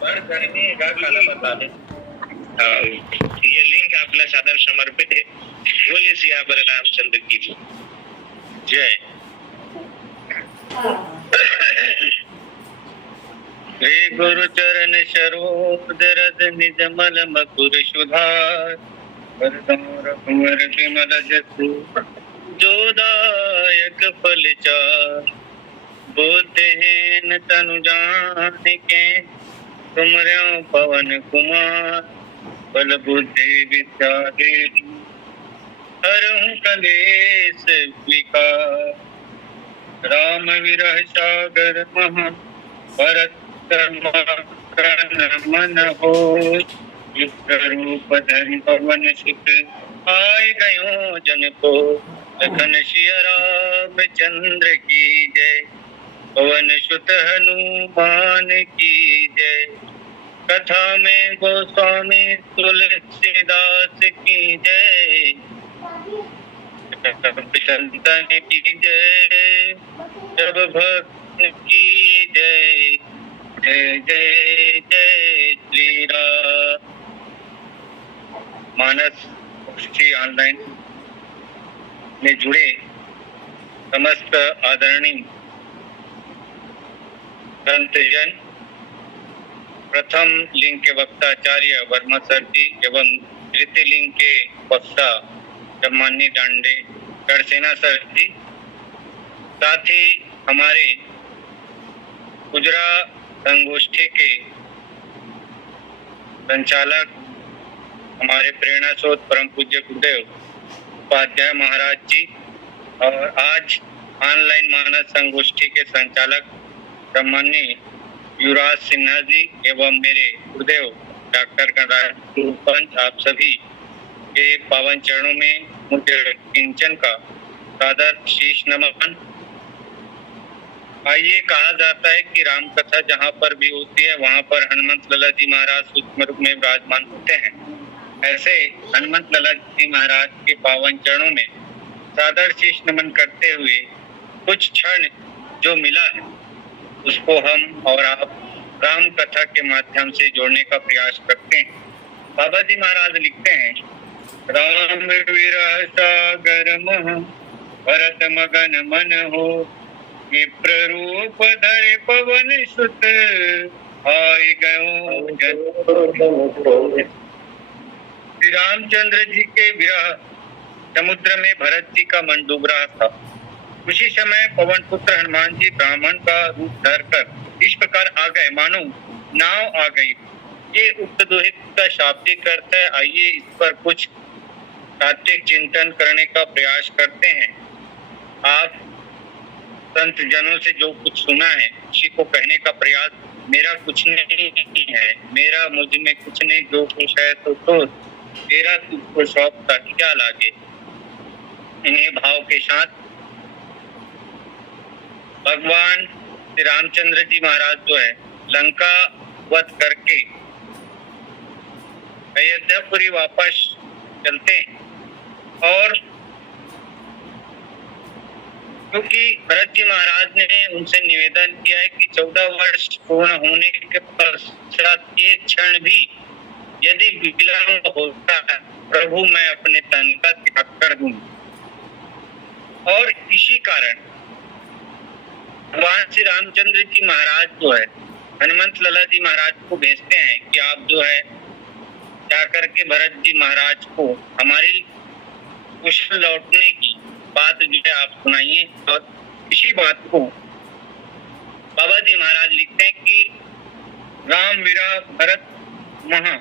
पण गरमी एकाकाला बताले ये लिंक आपल्या सादर समर्पित है। बोलिए सियावर रामचंद्र की जय। हे गुरु चरण सरोज रज निज मल मकुर सुधार रघुवर विमल जसु जोदायक फल चार बुद्धिहीन तनु जानिके तुमऱ्यो पवन कुमार बल बुद्धि विद्या देवी हरहु कलेश विकार राम विरह सागर महा भरत मन हो रूप धरि पवन सुत आय गयो जन को लखन सिय राम चंद्र की जय। पवन सुत हनुमान की जय। कथा में गोस्वामी तुलसीदास की जय। संतन की जय। जब भक्त की जय। जय जय जय श्री राम। मानस पक्षी ऑनलाइन में जुड़े समस्त आदरणीय संतजन, प्रथम लिंग के वक्ता आचार्य वर्मा सर जी एवं तृतीय लिंग के वक्ता सम्माननीय डांडे गढ़सेना सर जी, साथ ही हमारे गुजरा संगोष्ठी के संचालक हमारे प्रेरणा स्रोत परम पूज्य गुरुदेव उपाध्याय महाराज जी और आज ऑनलाइन मानस संगोष्ठी के संचालक सम्माननीय युवराज सिन्हा जी एवं मेरे गुरुदेव डॉक्टर गणराज पंच, आप सभी के पावन चरणों में मुझे किंचन का सादर शीश नमन। आइए, कहा जाता है कि राम कथा जहाँ पर भी होती है वहाँ पर हनुमंत लाला जी महाराज सूक्ष्म रूप में विराजमान होते हैं। ऐसे हनुमंत लाला जी महाराज के पावन चरणों में सादर शीश नमन करते हुए कुछ क्षण जो मिला है उसको हम और आप राम कथा के माध्यम से जोड़ने का प्रयास करते हैं। बाबा जी महाराज लिखते हैं, राम विरह सागर मह भरत मगन मन हो विप्र रूप धरे पवन सुत आय गयो जन। श्री रामचंद्र जी के विरह समुद्र में भरत जी का मन डूब रहा था। उसी समय पवन पुत्र हनुमान जी ब्राह्मण का रूप धरकर इस प्रकार आ गए मानो नाव आ गई। ये उक्त दोहित का शाब्दिक अर्थ है। आइए इस पर कुछ तात्विक चिंतन करने का प्रयास करते हैं। आप संत जनों से जो कुछ सुना है उसी को कहने का प्रयास। मेरा कुछ नहीं है, मेरा मुझ में कुछ नहीं, जो कुछ है तो तेरा तुझको सौंपता क्या लागे। इन्हीं भाव के साथ भगवान श्री रामचंद्र जी महाराज जो है लंका वध करके अयोध्यापुरी वापस चलते हैं और क्योंकि भरत जी महाराज ने उनसे निवेदन किया है कि 14 वर्ष पूर्ण होने के पश्चात एक क्षण भी यदि विलंब होता है प्रभु मैं अपने तन का त्याग कर दूंगा। और इसी कारण भगवान श्री रामचंद्र जी महाराज जो है हनुमंत लाला जी महाराज को भेजते हैं कि आप जो है जाकर के भरत जी महाराज को हमारी कुशल लौटने की बात जो है आप सुनाइए। और इसी बात को बाबा जी महाराज लिखते हैं कि राम विरह भरत महा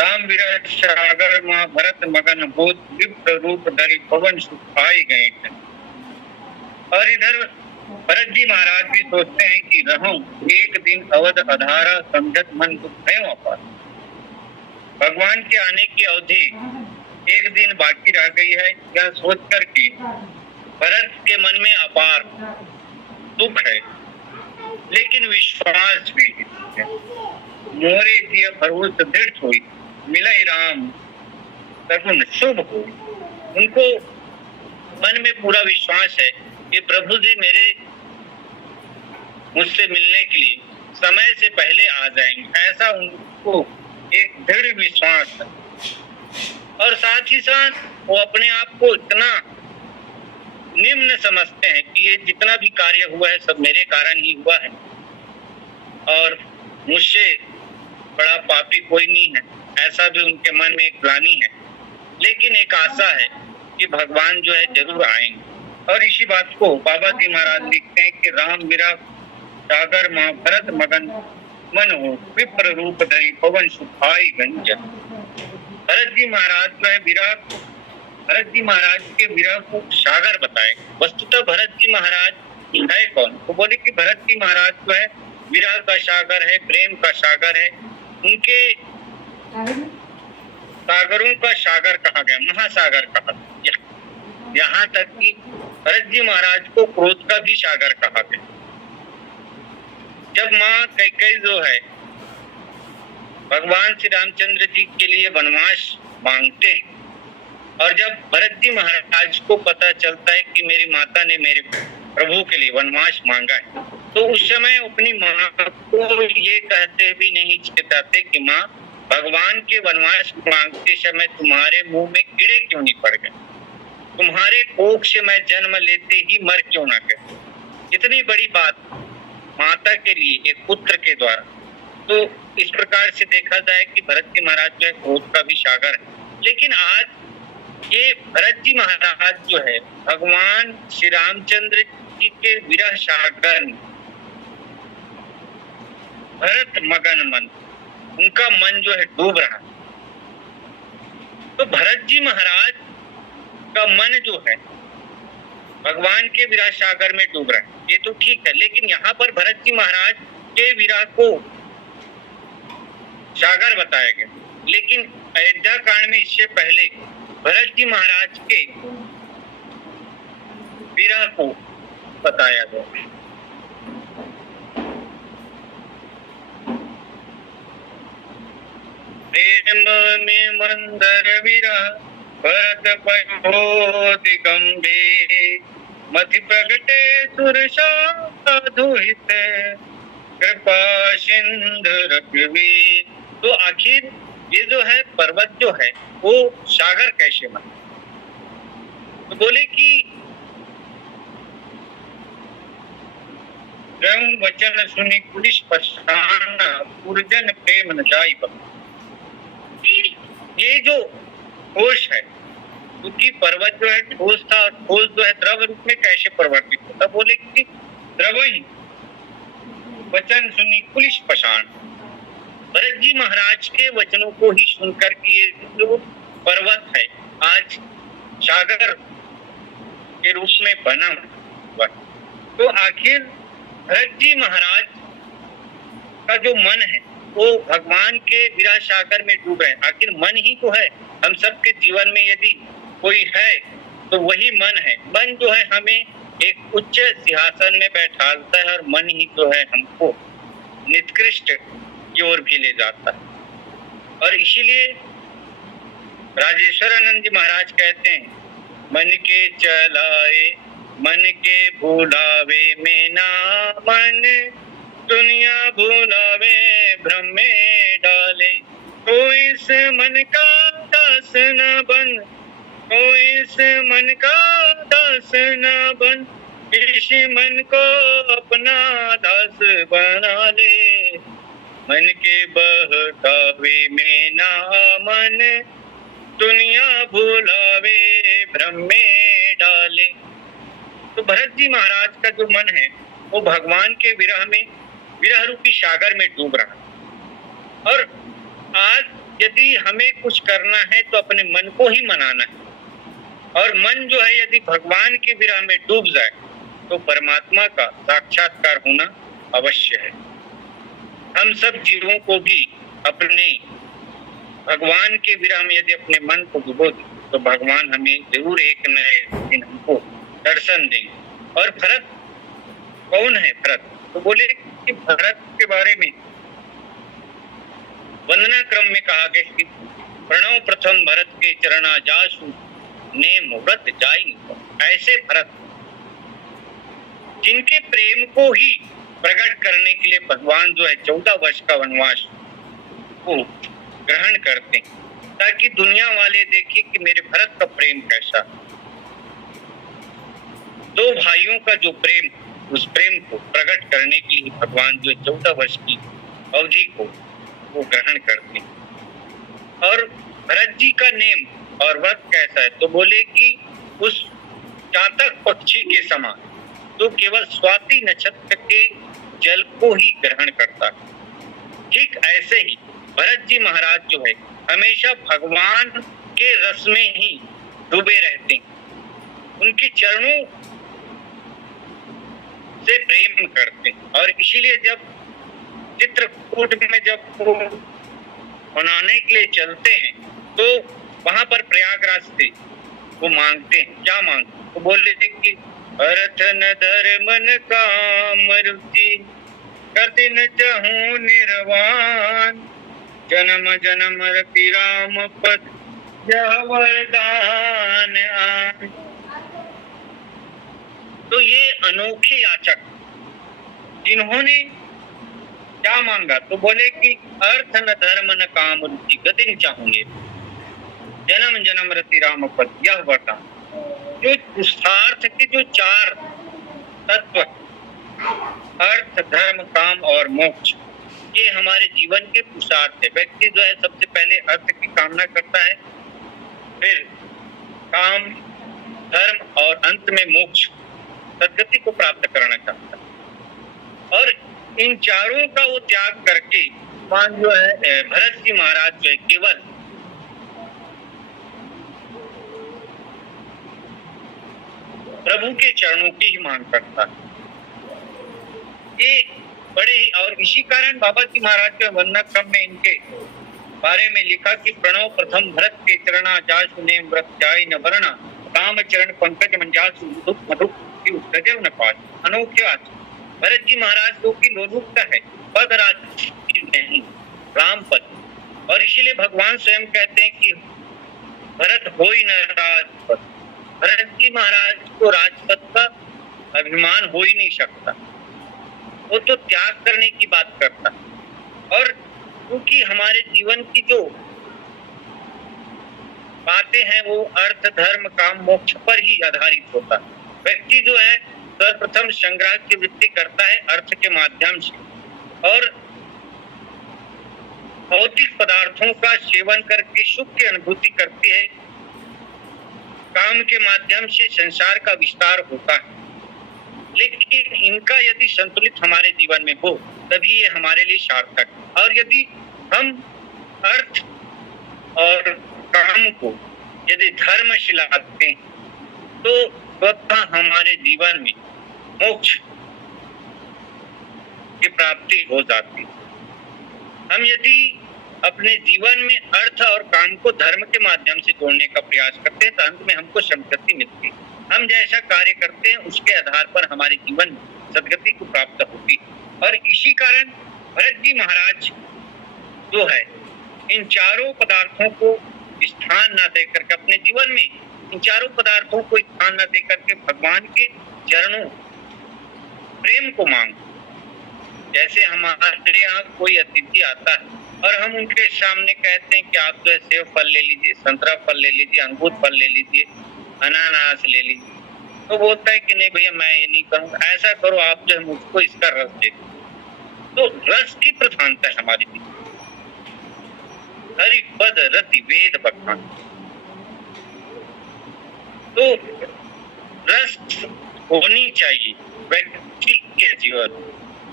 राम विरह सागर महा भरत मगन भूत विप्र रूप धरि पवन सुत आए गए थे। और इधर भरत जी महाराज भी सोचते हैं कि रहूं एक दिन अवध अधारा समझत मन दुख भयो अपार। भगवान के आने की अवधि एक दिन बाकी रह गई है, यह सोच कर के भरत के मन में अपार दुख है लेकिन विश्वास भी है। मोरे दिय भरोस दृढ़ हुई मिलई राम सगुन शुभ हो। उनको मन में पूरा विश्वास है कि प्रभु जी मेरे मुझसे मिलने के लिए समय से पहले आ जाएंगे, ऐसा उनको एक दृढ़ विश्वास है। और साथ ही साथ वो अपने आप को इतना निम्न समझते हैं कि ये जितना भी कार्य हुआ है सब मेरे कारण ही हुआ है और मुझसे बड़ा पापी कोई नहीं है, ऐसा भी उनके मन में एक ग्लानि है। लेकिन एक आशा है कि भगवान जो है जरूर आएंगे। और इसी बात को बाबा जी महाराज लिखते हैं कि राम विरह सागर माँ भरत मगन मन हो विप्र रूप धरी पवन सुखाई गंजन। भरत जी महाराज जो है भरत जी महाराज के विरह को सागर बताए। वस्तुतः भरत जी महाराज है कौन? तो बोले कि भरत जी महाराज जो है विरह का सागर है, प्रेम का सागर है। उनके सागरों का सागर कहा गया, महासागर कहा गया। यहाँ तक कि भरत जी महाराज को क्रोध का भी सागर कहा गया। जब माँ कैकेयी जो है भगवान श्री रामचंद्र जी के लिए वनवास मांगते हैं और जब भरत जी महाराज को पता चलता है कि मेरी माता ने मेरे प्रभु के लिए वनवास मांगा है, तो उस समय अपनी माँ को ये कहते भी नहीं चाहते कि माँ भगवान के वनवास मांगते समय तुम्हारे मुंह में कीड़े क्यों नहीं पड़ गए, तुम्हारे कोख से मैं जन्म लेते ही मर क्यों ना गए। इतनी बड़ी बात माता के लिए एक पुत्र के द्वारा। तो इस प्रकार से देखा जाए कि भरत जी महाराज जो है क्रोध का भी सागर है। लेकिन आज ये भरत जी महाराज जो है भगवान श्री रामचंद्र जी के विरह सागर में भरत मगन मन, उनका मन जो है डूब रहा है। तो भरत जी महाराज का मन जो है भगवान के विरह सागर में डूब रहा है, ये तो ठीक है। लेकिन यहाँ पर भरत जी महाराज के विरह को सागर बताया गया। लेकिन अयोध्या कांड में इससे पहले भरत जी महाराज के विरह को बताया गया। प्रेम में मंदर विरह भरत पयोधि गंभीर मति प्रगटे सुरसा दुहित कृपा सिंधु रघुवीर। तो आखिर ये जो है पर्वत जो है वो सागर कैसे बना? तो बोले कि वचन सुनी पुलिस पछान पुरजन प्रेम न जाई बन। ये जो ठोस है क्योंकि पर्वत जो है ठोस था और ठोस जो है द्रव रूप में कैसे परिवर्तित होता? बोले कि द्रव ही वचन सुनी पुलिस पछान। भरत जी महाराज के वचनों को ही सुनकर के ये जो पर्वत है आज सागर के रूप में बना हुआ। तो आखिर भरत जी महाराज का जो मन है वो भगवान के विरह सागर में डूब है। आखिर मन ही तो है हम सबके जीवन में, यदि कोई है तो वही मन है। मन जो है हमें एक उच्च सिंहासन में बैठालता है और मन ही जो है हमको निकृष्ट की ओर भी ले जाता है। और इसीलिए राजेश्वरानंद जी महाराज कहते हैं मन के चलाए मन के भुलावे में ना मन दुनिया भुलावे भ्रम में डाले। कोई इस मन का दास न बन, कोई इस मन का दास न बन, इस मन को अपना दास बना ले। मन के बहकावे में ना मन दुनिया भुलावे भ्रम में डाले। तो भरत जी महाराज का जो मन है वो भगवान के विरह में, विरह रूपी सागर में डूब रहा है। और आज यदि हमें कुछ करना है तो अपने मन को ही मनाना है। और मन जो है यदि भगवान के विरह में डूब जाए तो परमात्मा का साक्षात्कार होना अवश्य है। हम सब जीवों को भी अपने भगवान के विरह में यदि अपने मन को डुबो दें तो भगवान हमें जरूर एक नए दिन हमको दर्शन देंगे। और भरत कौन है? भरत तो बोले कि भरत के बारे में वंदना क्रम में कहा गया कि प्रणव प्रथम भरत के चरणा जासु नेम व्रत जाई। ऐसे भरत जिनके प्रेम को ही प्रकट करने के लिए भगवान जो है 14 वर्ष का वनवास को ग्रहण करते हैं, ताकि दुनिया वाले देखें कि मेरे भरत का प्रेम कैसा। दो भाइयों का जो प्रेम, उस प्रेम को प्रकट करने के लिए भगवान जो 14 वर्ष की अवधि को वो ग्रहण करते हैं। और भरत जी का नेम और व्रत कैसा है, तो बोले कि उस चातक पक्षी के समान तो केवल स्वाति नक्षत्र के जल को ही ग्रहण करता है। ठीक ऐसे ही भरत जी महाराज जो है हमेशा भगवान के रस में ही डूबे रहते हैं, उनके चरणों से प्रेम करते हैं। और इसीलिए जब चित्रकूट में जब वो मनाने के लिए चलते हैं तो वहां पर प्रयागराज से वो मांगते हैं, क्या मांगते हैं, तो बोले थे कि अर्थ न धर्म न काम रुचि करते न चाहूं निर्वाण, जन्म जन्म रति राम पद यह वरदान आन। तो ये अनोखे याचक जिन्होंने क्या मांगा, तो बोले कि अर्थ न धर्म न काम रुचि गति न चाहूंगे, जन्म जन्म रति राम पद यह वरदान। जो पुरुषार्थ के जो 4 तत्व, अर्थ धर्म काम और मोक्ष, ये हमारे जीवन के पुरुषार्थ है। व्यक्ति जो है सबसे पहले अर्थ की कामना करता है, फिर काम, धर्म और अंत में मोक्ष, सद्गति को प्राप्त करना चाहता है। और इन चारों का वो त्याग करके मान जो है भरत जी महाराज जो है केवल प्रभु के चरणों की ही मांग करता है। ये बड़े ही, और इसी कारण बाबा जी महाराज के वंदना क्रम में इनके बारे में लिखा कि प्रणव प्रथम भरत के चरणा जासु नेम व्रत जाय न वरना, काम चरण पंकज मंजासु मधुक की उत्सजव न पास। अनोखे आज भरत जी महाराज जो की लोलुपता है पद राज नहीं, राम पद। और इसीलिए भगवान स्वयं कहते हैं कि भरत होई न राजपद। भरत जी महाराज को राजपद का अभिमान हो ही नहीं सकता, वो तो त्याग करने की बात करता। और क्योंकि हमारे जीवन की जो बातें हैं वो अर्थ धर्म काम मोक्ष पर ही आधारित होता है। व्यक्ति जो है सर्वप्रथम संग्रह की वृत्ति करता है अर्थ के माध्यम से, और भौतिक पदार्थों का सेवन करके सुख की अनुभूति करती है। काम के माध्यम से संसार का विस्तार होता है, लेकिन इनका यदि संतुलित हमारे जीवन में हो तभी ये हमारे लिए सार्थक है। और यदि हम अर्थ और काम को यदि धर्म से लाते हैं तो स्वतः हमारे जीवन में मोक्ष की प्राप्ति हो जाती है। हम यदि अपने जीवन में अर्थ और काम को धर्म के माध्यम से जोड़ने का प्रयास करते हैं तो अंत में हमको सद्गति मिलती है। हम जैसा कार्य करते हैं उसके आधार पर हमारे जीवन सद्गति को प्राप्त होती है। और इसी कारण भरत जी महाराज जो है इन चारों पदार्थों को स्थान न देकर के अपने जीवन में इन चारों पदार्थों को स्थान न देकर के भगवान के चरणों प्रेम को मांग। जैसे हमारे यहाँ कोई अतिथि आता है और हम उनके सामने कहते हैं कि आप जो है सेब फल ले लीजिए, संतरा फल ले लीजिए, अंगूर फल ले लीजिए, अनानास ले लीजिए, तो बोलता है कि नहीं भैया मैं ये नहीं करूँगा, ऐसा करो आप जो है मुझको इसका रस दे। तो रस की प्रधानता है हमारी जीवन। हरि पद रति वेद बखान, तो रस होनी चाहिए व्यक्ति के जीवन।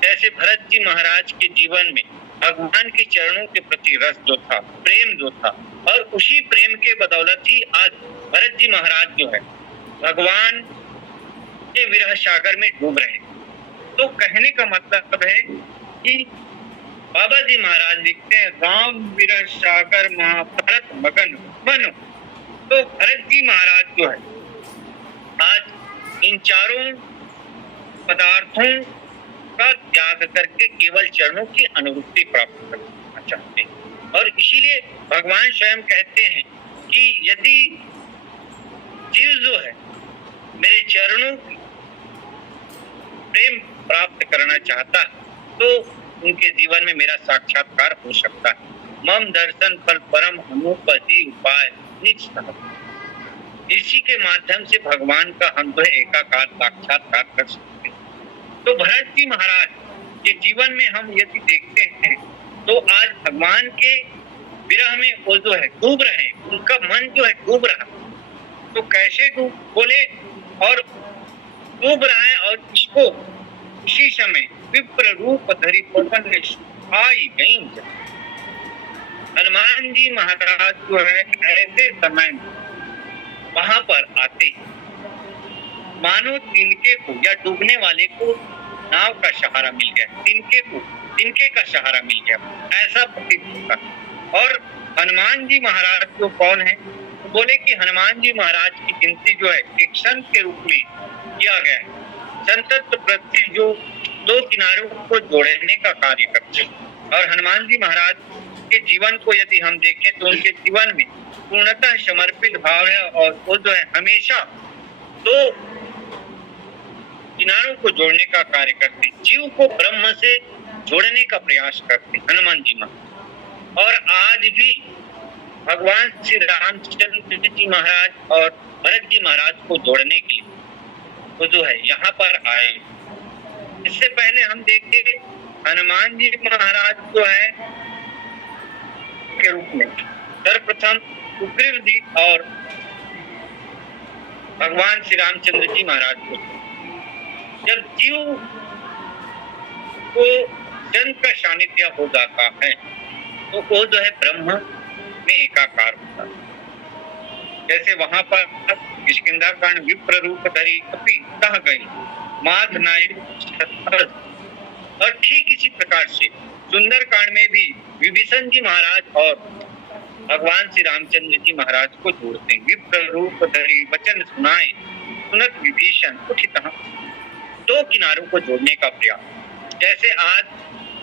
जैसे भरत जी महाराज के जीवन में भगवान के चरणों के प्रति रस जो था, प्रेम जो था, और उसी प्रेम के बदौलत ही आज भरत जी महाराज जो है भगवान के विरह सागर में डूब रहे। तो कहने का मतलब है कि बाबा जी महाराज लिखते हैं राम विरह सागर महाभरत मगन मन। तो भरत जी महाराज जो है आज इन चारों पदार्थों का त्याग करके केवल चरणों की अनुरूपति प्राप्त करना चाहते हैं। और इसीलिए भगवान स्वयं कहते हैं कि यदि जीव जो है मेरे चरणों की प्रेम प्राप्त करना चाहता तो उनके जीवन में मेरा साक्षात्कार हो सकता है। मम दर्शन फल परम अनुपति उपाय निज साधन। इसी के माध्यम से भगवान का हम जो है एकाकार साक्षात्कार कर सकते हैं। तो भरत जी महाराज के जीवन में हम यदि देखते हैं तो आज भगवान के विरह में वो जो है डूब रहे, उनका मन जो है डूब रहा। तो कैसे डूब बोले और डूब रहा है, और इसको इसी समय विप्र रूप धरी पवन आई गई। हनुमान जी महाराज जो है ऐसे समय वहां पर आते मानो तिनके को या डूबने वाले को नाव का सहारा मिल गया, तिनके का सहारा मिल गया, ऐसा प्रतीत होता। और हनुमान जी महाराज जो कौन है, तो बोले कि हनुमान जी महाराज की गिनती जो है एक संत के रूप में किया गया है। संतत्व प्रति जो दो किनारों को जोड़ने का कार्य करते हैं। और हनुमान जी महाराज के जीवन को यदि हम देखें तो उनके जीवन में पूर्णतः समर्पित भाव है, और वो जो है हमेशा दो किनारों को जोड़ने का कार्य करते, जीव को ब्रह्म से जोड़ने का प्रयास करते हनुमान जी महाराज। और आज भी भगवान श्री रामचंद्र जी महाराज और भरत जी महाराज को जोड़ने के लिए वो जो है यहाँ पर आए। इससे पहले हम देखते हनुमान जी महाराज जो है के रूप में सर्वप्रथम सुग्रीव जी और भगवान श्री रामचंद्र जी महाराज को, जब जीव को जन का सानिध्य हो जाता है तो वो जो है ब्रह्म में एकाकार होता है। जैसे वहां पर किष्किंधा कांड विप्र रूप धरी कपि कह गई माध नाय, और ठीक इसी प्रकार से सुंदर कांड में भी विभीषण जी महाराज और भगवान श्री रामचंद्र जी महाराज को जोड़ते हैं। विप्र रूप धरी वचन सुनाए सुनत विभीषण उठित, दो किनारों को जोड़ने का प्रयास। जैसे आज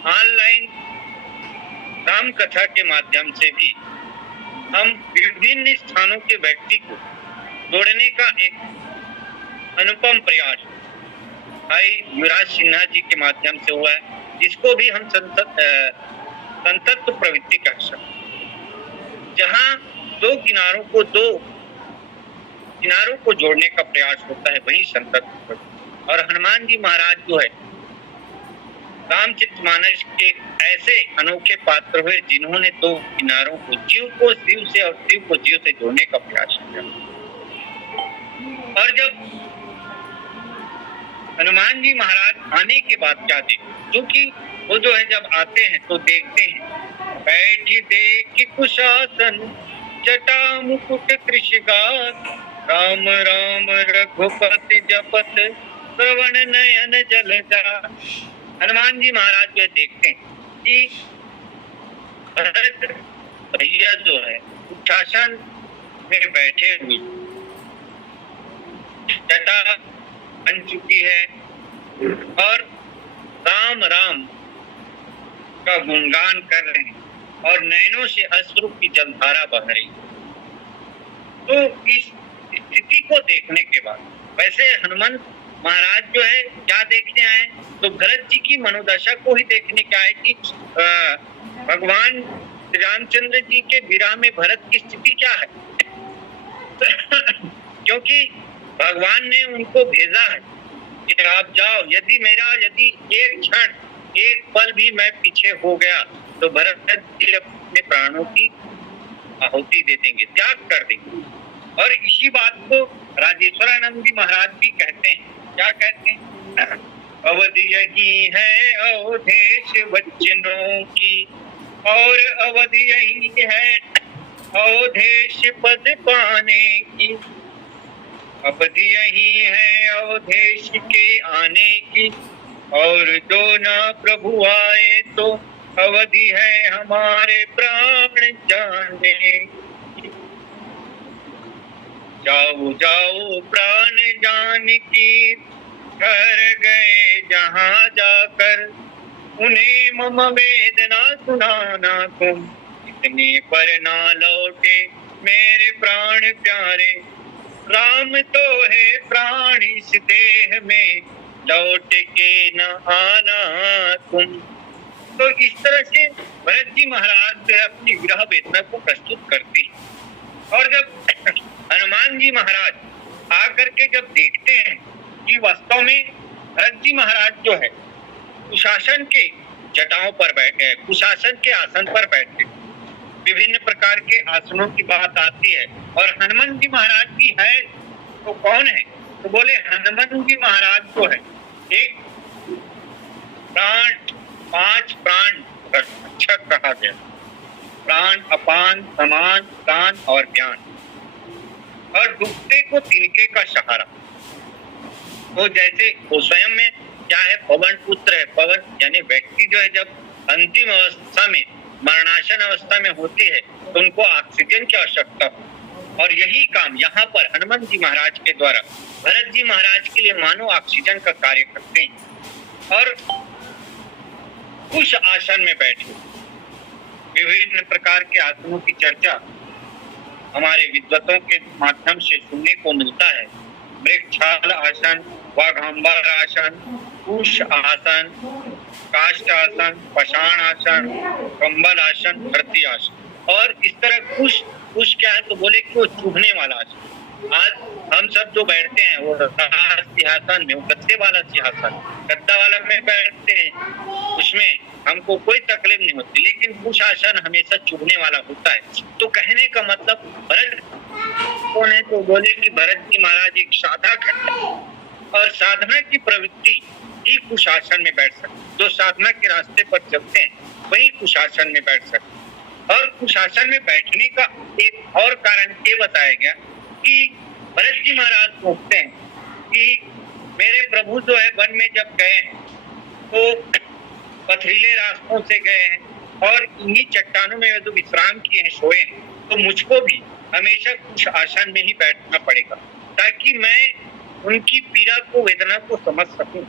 ऑनलाइन राम कथा के माध्यम से भी हम विभिन्न स्थानों के व्यक्ति को जोड़ने का एक अनुपम प्रयास भाई युवराज सिन्हा जी के माध्यम से हुआ है, जिसको भी हम संतत्व प्रवृत्ति कह सकते, जहाँ दो किनारों को जोड़ने का प्रयास होता है, वही संतत्व प्रवृत्ति। और हनुमान जी महाराज जो है रामचरितमानस के ऐसे अनोखे पात्र हुए जिन्होंने दो किनारों को, जीव को शिव से और शिव को जीव से जोड़ने का प्रयास किया। और जब हनुमान जी महाराज आने के बाद क्या देखते, क्योंकि वो जो है जब आते हैं तो देखते हैं बैठी देख कुशासन जटा मुकुट कृषिगात, राम राम रघुपति जपत श्रवण नयन जलजा। हनुमान जी महाराज जो देखते हैं कि भरत भैया जो है शासन में बैठे हुए, जटा बन चुकी है और राम राम का गुणगान कर रहे हैं और नैनों से अश्रु की जलधारा बह रही है। तो इस स्थिति को देखने के बाद वैसे हनुमान महाराज जो है क्या देखने आए, तो भरत जी की मनोदशा को ही देखने के आए कि भगवान रामचंद्र जी के विरह में भरत की स्थिति क्या है। क्योंकि भगवान ने उनको भेजा है कि आप जाओ, यदि एक क्षण एक पल भी मैं पीछे हो गया तो भरत जी अपने प्राणों की आहुति दे देंगे, त्याग कर देंगे। और इसी बात को राजेश्वरानंद जी महाराज भी कहते हैं, क्या कहते हैं, अवधि यही है अवधेश वचनों की, और अवधि यही है अवधेश पद पाने की, अवधि यही है अवधेश के आने की, और जो ना प्रभु आए तो अवधि है हमारे प्राण जाने की। जाओ जाओ प्राण जान की घर गए जहाँ जाकर, उन्हें मम वेदना सुनाना तुम, इतने पर ना लौटे मेरे प्राण प्यारे, राम तो है प्राण इस देह में, लौट के न आना तुम। तो इस तरह से भरत जी महाराज अपनी विरह वेदना को प्रस्तुत करते हैं। और जब हनुमान जी महाराज आकर के जब देखते हैं कि वास्तव में भरत जी महाराज जो है कुशासन के जटाओं पर बैठे, कुशासन के आसन पर बैठे, विभिन्न प्रकार के आसनों की बात आती है। और हनुमान जी महाराज भी है तो कौन है, तो बोले हनुमान जी महाराज जो है एक प्राण, 5 प्राण रक्षक कहा गया। प्राण, अपान, समान, प्राण और ज्ञान, और डूबते को तिनके का सहारा। तो जैसे वो स्वयं में क्या है, पवन पुत्र है। पवन यानी व्यक्ति जो है जब अंतिम अवस्था में, मरणासन अवस्था में होती है तो उनको ऑक्सीजन की आवश्यकता हो, और यही काम यहाँ पर हनुमान जी महाराज के द्वारा भरत जी महाराज के लिए मानो ऑक्सीजन का कार्य करते हैं। और उस आसन में बैठे विभिन्न प्रकार के आसनों की चर्चा हमारे विद्वतों के माध्यम से सुनने को मिलता है। वृक्षाल आसन, वाघांबर आसन, कुश आसन, काष्ठ आसन, पाषाण आसन, कंबल आसन, धरती आसन। और इस तरह कुश क्या है, तो बोले कि वो चुभने वाला आसन। आज हम सब जो बैठते हैं वो सिंहासन में, गद्दे वाला सिंहासन, गद्दा वाला में बैठते हैं, उसमें हमको कोई तकलीफ नहीं होती, लेकिन कुश आसन हमेशा चुभने वाला होता है। तो कहने का मतलब भरत कौन है, तो बोले कि भरत जी महाराज एक साधक है, और साधना की प्रवृत्ति ही कुशासन में बैठ सकते। जो साधना के रास्ते पर चलते हैं वही कुशासन में बैठ सकते। और कुशासन में बैठने का एक और कारण ये बताया गया कि भरत जी महाराज पूछते हैं कि मेरे प्रभु जो है वन में जब गए हैं तो पथरीले रास्तों से गए हैं, और इन्हीं चट्टानों में जो विश्राम किए हैं, सोए हैं, तो मुझको भी हमेशा कुछ आसन में ही बैठना पड़ेगा ताकि मैं उनकी पीड़ा को, वेदना को समझ सकूं।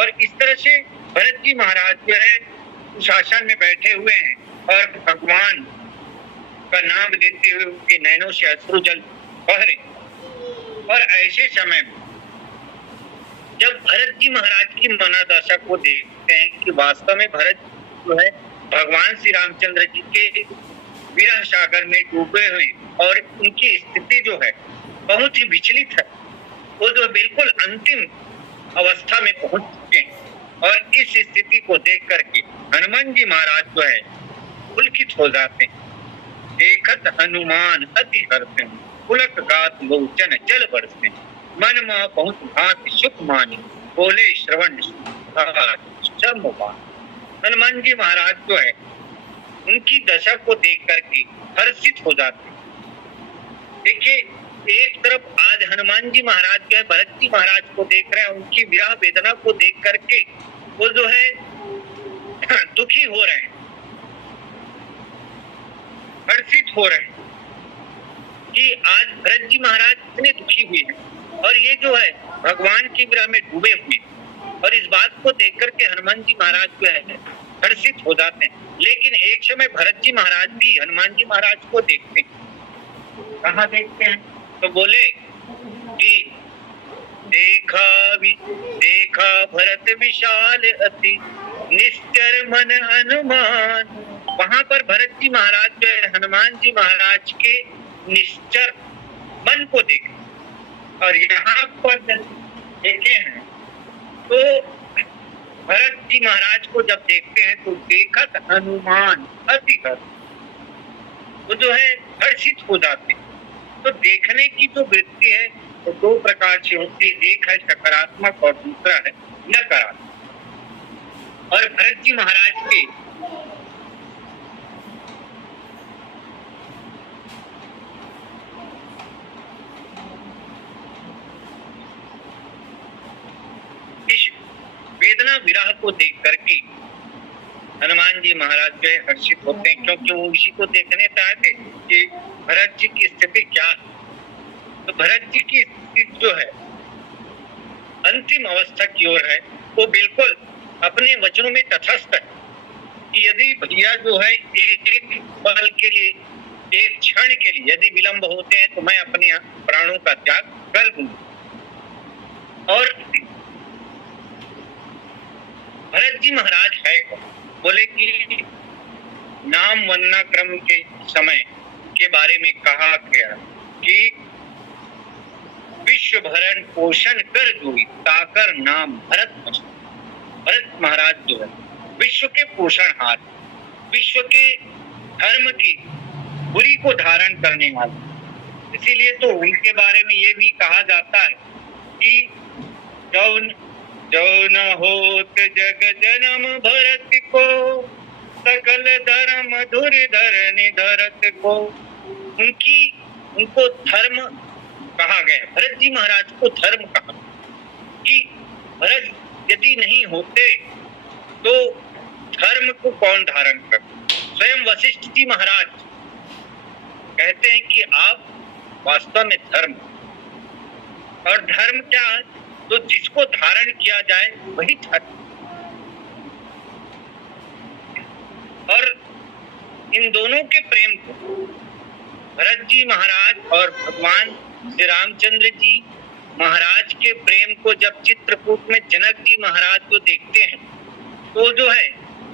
और इस तरह से भरत जी महाराज जो है उस आसन में बैठे हुए हैं, और भगवान का नाम लेते हुए उनके नैनों से अश्रु जल बह रहे। और ऐसे समय में जब भरत जी महाराज की मनोदशा को देखते हैं कि वास्तव में भरत जो है भगवान श्री रामचंद्र जी के विरह सागर में डूबे हुए, और उनकी स्थिति जो है बहुत ही विचलित है, वो जो बिल्कुल अंतिम अवस्था में पहुंच चुके हैं। और इस स्थिति को देख करके हनुमान जी महाराज जो है पुलकित हो जाते हैं। देखत हनुमान अति हर्षे, पुलक गात लोचन जल बरसे, मन में बहुत भांति सुख मानी, बोले श्रवण हनुमान जी महाराज जो है उनकी दशा को देख करके हर्षित हो जाते हैं। देखिए, एक तरफ आज हनुमान जी महाराज जो है भरत जी महाराज को देख रहे हैं, उनकी विरह वेदना को देख करके वो जो है दुखी हो रहे हैं, हर्षित हो रहे हैं कि आज भरत जी महाराज इतने दुखी हुए हैं, और ये जो है भगवान की विरह में डूबे हुए हैं। और इस बात को देख करके हनुमान जी महाराज जो है हर्षित हो जाते हैं। लेकिन एक समय भरत जी महाराज भी हनुमान जी महाराज को देखते हैं। कहाँ देखते हैं, तो बोले कि देखा भरत विशाल अति, निश्चर मन हनुमान। वहां पर भरत जी महाराज जो है हनुमान जी महाराज के निश्चर मन को देखे, और यहाँ पर देखे हैं तो भरत जी महाराज को जब देखते हैं तो देखत हनुमान अति हर्ष, वो जो है हर्षित हो जाते हैं। तो देखने की जो वृत्ति है तो दो प्रकार से होती है, एक है सकारात्मक और दूसरा है नकारात्मक। और भरत जी महाराज के इस वेदना विरह को देख करके हनुमान जी महाराज जो है हर्षित होते हैं, क्योंकि वो इसी को देखने चाहते कि भरत जी की स्थिति क्या है। तो भरत जी की स्थिति जो है अंतिम अवस्था की ओर है, वो बिल्कुल अपने वचनों में तटस्थ है कि यदि भैया जो है एक पल के लिए, एक क्षण के लिए यदि विलंब होते हैं तो मैं अपने प्राणों का त्याग कर दूंगा। और भरत जी महाराज है कौन? बोले कि नाम वन्ना क्रम के समय के बारे में कहा गया कि विश्व भरण पोषण कर जोई ताकर नाम भरत। भरत महाराज जो है विश्व के पोषणहार, विश्व के धर्म की बुरी को धारण करने वाले, इसीलिए तो उनके बारे में ये भी कहा जाता है कि जो न होत जग जन्म भरत को, सकल धर्म धुरधर निधरत को। उनको धर्म कहा गया, भरत जी महाराज को धर्म कहा कि भरत यदि नहीं होते तो धर्म को कौन धारण कर। स्वयं वशिष्ठ जी महाराज कहते हैं कि आप वास्तव में धर्म, और धर्म क्या है? तो जिसको धारण किया जाए वही धर्म। और इन दोनों के प्रेम को भरत जी महाराज और भगवान श्री रामचंद्र जी महाराज के प्रेम को जब चित्रकूट में जनक जी महाराज को देखते हैं तो जो है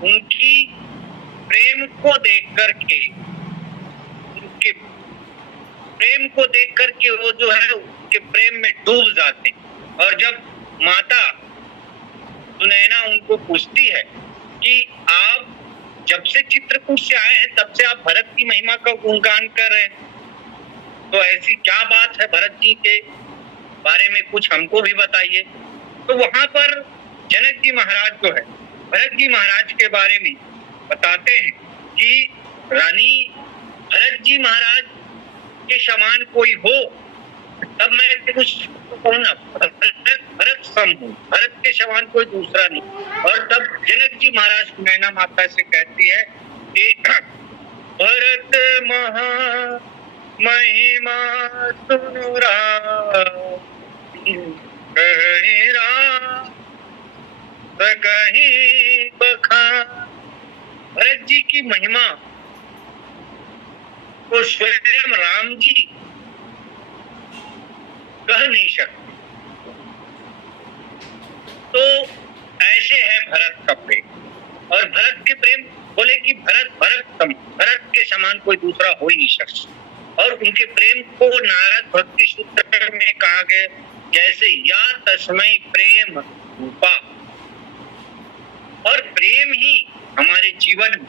उनकी प्रेम को देख करके, उनके प्रेम को देख करके वो जो है उनके प्रेम में डूब जाते हैं। और जब माता सुनैना उनको पूछती है कि आप जब से चित्रकूट से आए हैं तब से आप भरत की महिमा का गुणगान कर रहे हैं, तो ऐसी क्या बात है भरत जी के बारे में, कुछ हमको भी बताइए। तो वहां पर जनक जी महाराज जो है भरत जी महाराज के बारे में बताते हैं कि रानी भरत जी महाराज के समान कोई हो तब मैं कुछ कहूँ ना, भरत सम हूँ, भरत के समान कोई दूसरा नहीं। और तब जनक जी महाराज नैना माता से कहती है कि भरत महा महिमा सुनुरा कहीं बखान। भरत जी की महिमा को स्वयं राम जी कह नहीं सकते। तो ऐसे है भरत का प्रेम। और भरत के प्रेम बोले कि भरत के समान कोई दूसरा हो ही नहीं सकता। और उनके प्रेम को नारद भक्ति सूत्र में कहा गया जैसे या तस्मै प्रेम रूपा। और प्रेम ही हमारे जीवन में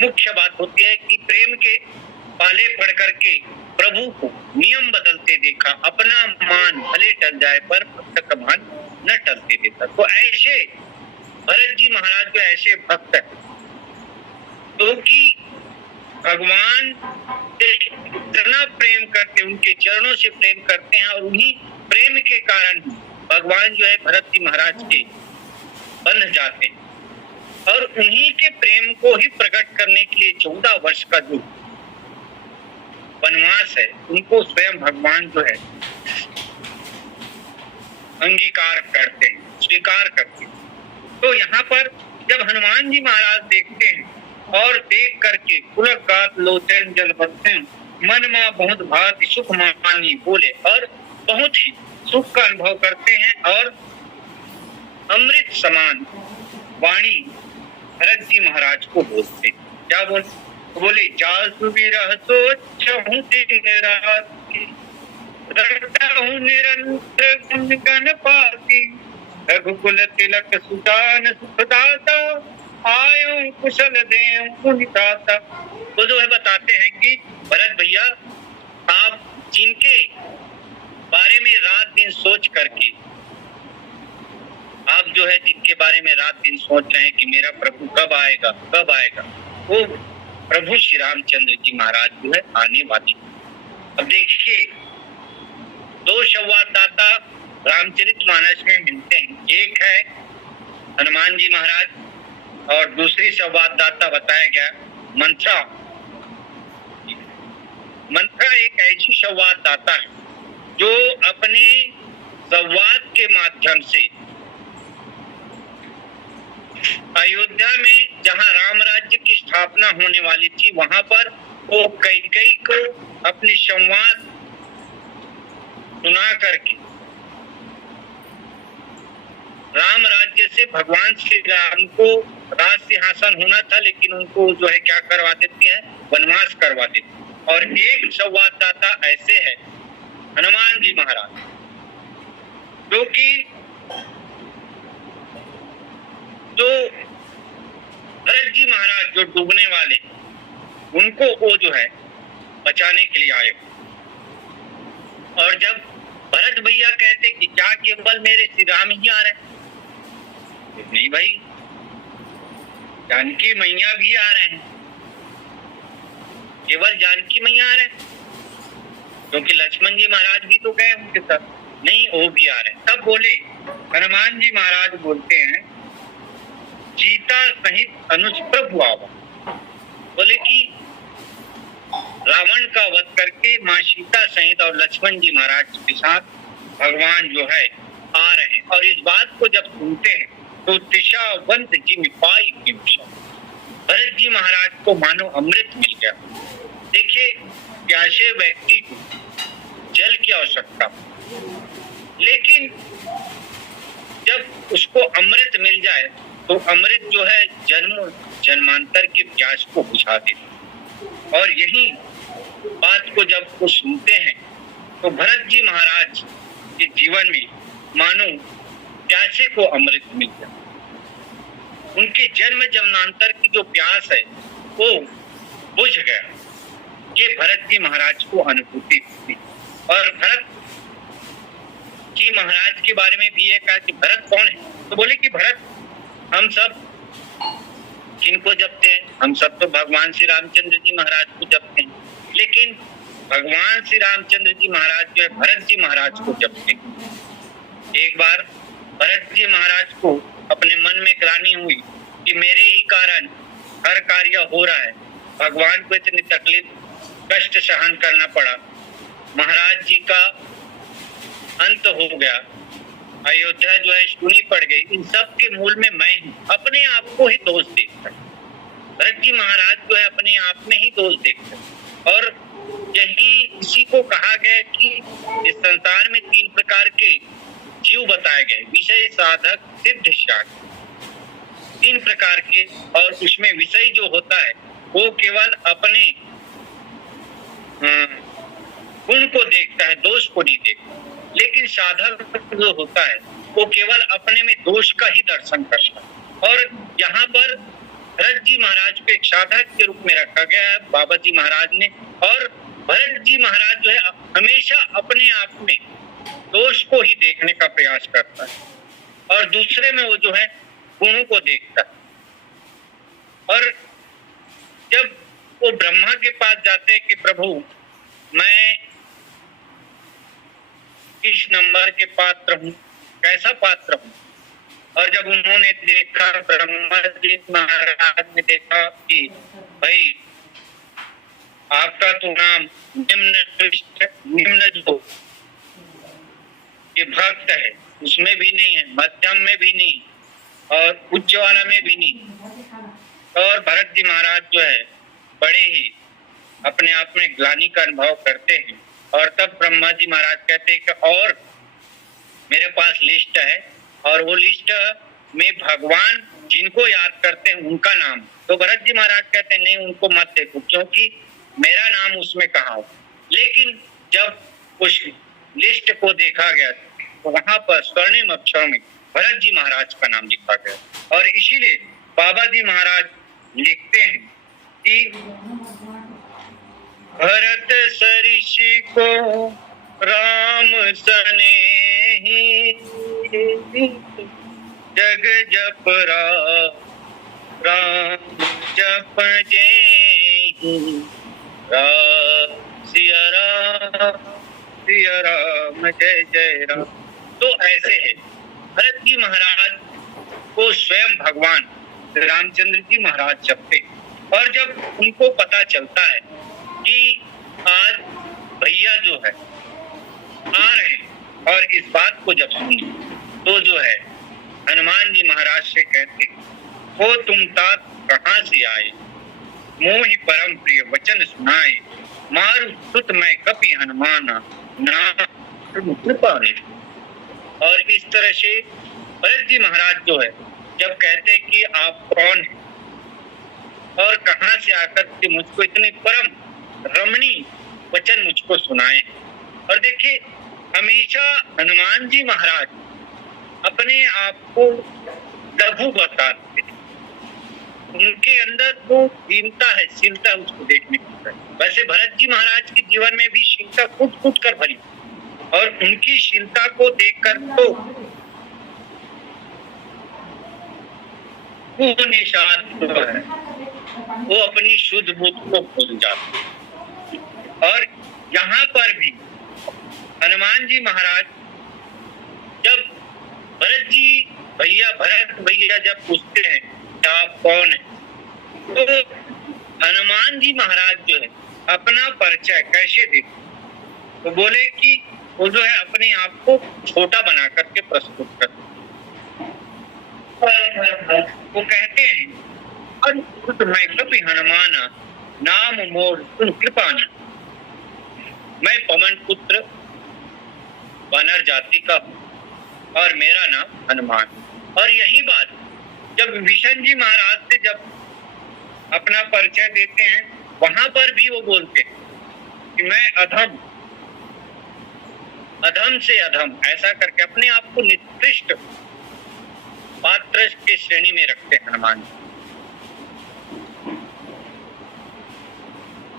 मुख्य बात होती है कि प्रेम के पाले पढ़ करके प्रभु को नियम बदलते देखा, अपना मान भले टल जाए पर भक्त का मान न टलते देता। तो ऐसे भरत जी महाराज जो ऐसे भक्त है तो कि भगवान से इतना प्रेम करते, उनके चरणों से प्रेम करते हैं। और उन्हीं प्रेम के कारण भगवान जो है भरत जी महाराज के बंध जाते हैं। और उन्हीं के प्रेम को ही प्रकट करने के लिए 14 वर्ष का जो वनवास है उनको स्वयं भगवान जो है अंगीकार करते हैं, स्वीकार करते हैं। तो यहाँ पर जब हनुमान जी महाराज देखते हैं और देख करके पुलकात लोचन जल बरसें, मन में बहुत भांति सुख मानी बोले, और बहुत ही सुख का अनुभव करते हैं। और अमृत समान वाणी भरत जी महाराज को बोलते, क्या बोले जासु विरह सोचहु दिन रात की, रटहु निरंतर गुणगन पाती, रघुकुल तिलक सुजान सुखदाता, आयो कुशल देव मुनि दाता। तो जो है बताते हैं कि भरत भैया आप जिनके बारे में रात दिन सोच करके, आप जो है जिनके बारे में रात दिन सोच रहे हैं कि मेरा प्रभु कब आएगा कब आएगा, वो प्रभु श्री रामचंद्र जी महाराज जो है आने वाले। अब देखिए 2 संवाददाता रामचरितमानस में मिलते हैं, एक है हनुमान जी महाराज और दूसरी संवाददाता बताया गया मंत्रा। मंत्रा एक ऐसी संवाददाता है जो अपने संवाद के माध्यम से अयोध्या में जहां राम राज्य की स्थापना होने वाली थी वहां पर वो कैकेयी को अपनी संवाद सुना करके राम राज्य से भगवान श्री राम को राज सिंहासन होना था, लेकिन उनको जो है क्या करवा देती है, वनवास करवा देती। और एक संवाददाता ऐसे है हनुमान जी महाराज, जो कि जो भरत जी महाराज जो डूबने वाले, उनको वो जो है बचाने के लिए आए। और जब भरत भैया कहते कि क्या केवल मेरे श्री राम ही आ रहे, नहीं भाई, जानकी मैया भी आ रहे हैं। केवल जानकी मैया आ रहे हैं क्योंकि लक्ष्मण जी महाराज भी तो गए उनके साथ, नहीं वो भी आ रहे हैं। तब बोले हनुमान जी महाराज बोलते हैं, सीता सहित अनुज प्रभु आवा। बोले कि रावण का वध करके माँ सीता सहित और लक्ष्मण जी महाराज के साथ भगवान जो है आ रहे हैं। और इस बात को जब सुनते हैं तो तिशावंत जी में पाई की भरत जी महाराज को मानो अमृत मिल गया। देखिए, प्यासे व्यक्ति को जल की आवश्यकता, लेकिन जब उसको अमृत मिल जाए तो अमृत जो है जन्म जन्मांतर की प्यास को बुझा देता। और यही बात को जब वो सुनते हैं तो भरत जी महाराज के जीवन में मानो प्यासे को अमृत मिल गया। उनके जन्म जन्मांतर की जो प्यास है वो बुझ गया। ये भरत जी महाराज को अनुभूति थी। और भरत जी महाराज के बारे में भी ये कहा कि भरत कौन है, तो बोले कि भरत हम सब किनको जपते हैं, हम सब तो भगवान श्री रामचंद्र जी महाराज को जपते हैं, लेकिन भगवान श्री रामचंद्र जी महाराज जो है भरत जी महाराज को जपते हैं। एक बार भरत जी महाराज को अपने मन में ग्लानि हुई कि मेरे ही कारण हर कार्य हो रहा है, भगवान को इतनी तकलीफ कष्ट सहन करना पड़ा, महाराज जी का अंत हो गया, अयोध्या जो है सुनी पड़ गई, इन सब के मूल में मैं हूँ। अपने आप को ही दोष देखता है भरत जी महाराज जो है, अपने आप में ही दोष देखता है। और यही इसी को कहा गया कि इस संसार में 3 प्रकार के जीव बताए गए, विषय साधक सिद्ध शाक्त, 3 प्रकार के। और उसमें विषय जो होता है वो केवल अपने गुण को देखता है, दोष को नहीं देखता। लेकिन साधक जो होता है वो केवल अपने में दोष का ही दर्शन करता है। और यहाँ पर भरत जी महाराज को एक साधक के रूप में रखा गया है बाबा जी महाराज ने। और भरत जी महाराज जो है हमेशा अपने आप में दोष को ही देखने का प्रयास करता है और दूसरे में वो जो है गुणों को देखता है। और जब वो ब्रह्मा के पास जाते हैं कि प्रभु मैं किस नंबर के पात्र हूँ, कैसा पात्र हूँ, और जब उन्होंने देखा, ब्रह्मा जी महाराज ने देखा कि भाई आपका तो नाम निम्न जो ये भक्त है उसमें भी नहीं है, मध्यम में भी नहीं और उच्च वाला में भी नहीं। और भरत जी महाराज जो है बड़े ही अपने आप में ग्लानि का अनुभव करते हैं। और तब ब्रह्मा जी महाराज कहते हैं कि और मेरे पास लिस्ट है और वो लिस्ट में भगवान जिनको याद करते हैं उनका नाम। तो भरत जी महाराज कहते हैं नहीं, उनको मत देखो क्योंकि मेरा नाम उसमें कहाँ हो। लेकिन जब उस लिस्ट को देखा गया तो वहां पर स्वर्णिम अक्षरों में भरत जी महाराज का नाम लिखा गया। और इसीलिए बाबा जी महाराज लिखते हैं कि भरत सरिषि को राम सनेही, जग जप राम जप जेहि, सिया राम जय जय राम। तो ऐसे है भरत जी महाराज को स्वयं भगवान रामचंद्र जी महाराज जपते। और जब उनको पता चलता है कि आज भैया जो है आ रहे हैं, और इस बात को जब सुनी तो जो है हनुमान जी महाराज से कहते हो तुम तात कहाँ से आए, मोहि परम प्रिय वचन सुनाए, मारु सुत मैं कपि हनुमाना, ना कृपा ने। और इस तरह से भरत जी महाराज जो है जब कहते हैं कि आप कौन हैं और कहां से आकर के मुझको इतने परम रमणीय वचन मुझको सुनाए। और देखिए हमेशा हनुमान जी महाराज अपने आप को लघु बताते हैं, उनके अंदर वो शीलता है, शीलता उसको देखने को है। वैसे भरत जी महाराज के जीवन में भी शीलता फूट फूट कर भरी और उनकी शीलता को देखकर तो वो निशान जो है वो अपनी शुद्ध बुद्ध को भूल जाते। और यहाँ पर भी हनुमान जी महाराज जब भरत भैया जब पूछते हैं कि आप कौन हैं, तो हनुमान जी महाराज जो है अपना परिचय कैसे देते, तो बोले कि वो जो है अपने आप को छोटा बना करके प्रस्तुत करते। वो कहते हैं मैं कपि हनुमान नाम मोर सुन कृपाना, मैं पवन पुत्र वानर जाति का हूँ और मेरा नाम हनुमान। और यही बात जब विभीषण जी महाराज से जब अपना परिचय देते हैं वहां पर भी वो बोलते हैं कि मैं अधम से अधम, ऐसा करके अपने आप को निकृष्ट पात्र के श्रेणी में रखते हैं हनुमान जी।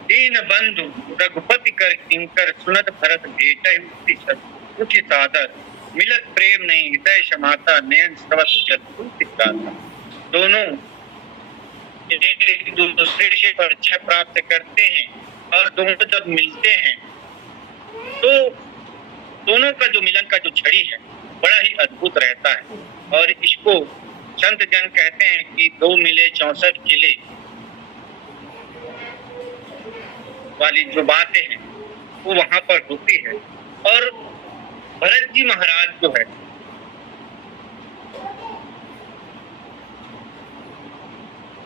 दीन बंधु रघुपति कर किंकर सुनत भरत भेट उचित आदर, मिलत प्रेम नहीं हृदय समाता नयन सर्वत्र। दोनों एक दूसरे से परिचय प्राप्त करते हैं और दोनों जब मिलते हैं तो दोनों का जो मिलन का जो छड़ी है बड़ा ही अद्भुत रहता है। और इसको संत जन कहते हैं कि 2 मिले 64 किले वाली जो बातें हैं वो वहां पर होती है। और भरत जी महाराज जो है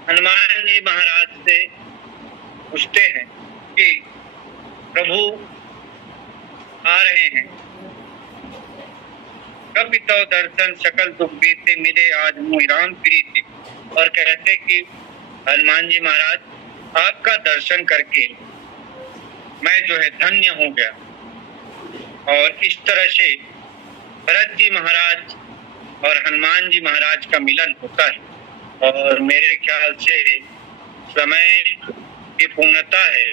हनुमान जी महाराज से पूछते हैं कि प्रभु आ रहे हैं, कब तो दर्शन सकल दुख बीते मिले आज मोहि राम प्रीति। और कहते कि हनुमान जी महाराज आपका दर्शन करके मैं जो है धन्य हो गया। और इस तरह से भरत जी महाराज और हनुमान जी महाराज का मिलन होता है। और मेरे ख्याल से समय की पूर्णता है,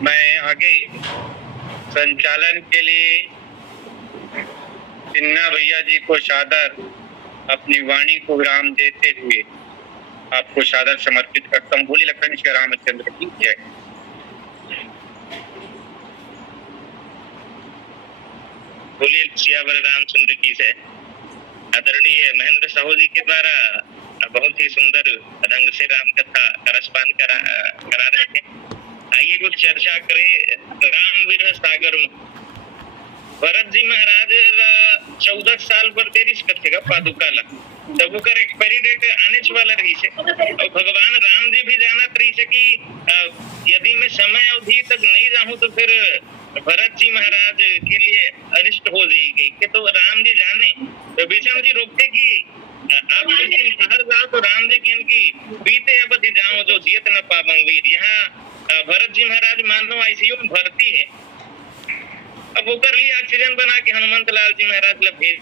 मैं आगे संचालन के लिए सिन्हा भैया जी को सादर अपनी वाणी को विराम देते हुए आपको सादर समर्पित करता हूँ। बोली लखन श्री रामचंद्र की जय। बोलिए सियावर रामचंद्र की जय। आदरणीय महेंद्र साहू जी के द्वारा बहुत ही सुंदर ढंग से राम कथा रसपान करा रहे थे। आइए कुछ चर्चा करें राम विरह सागर में। भरत जी महाराज 14 साल पर देरी कथेगा पादुकाला तब ओकर एक्सपायरी डेट आने वाला रही है। और भगवान राम जी भी जानत रही है कि यदि मैं समय अवधि तक नहीं जाऊं तो फिर भरत जी महाराज के लिए अनिष्ट हो जाएगी कि तो राम जी जाने तो विभीषण जी रोकते कि आप कुछ दिन बाहर जाओ तो राम जी कहन की बीते अवधि जाओ जो जियत न पावं वीर। यहाँ भरत जी महाराज मानो आईसीयू में भर्ती है। अब वो कर लिया ऑक्सीजन बना के हनुमंत लाल जी महाराज भेज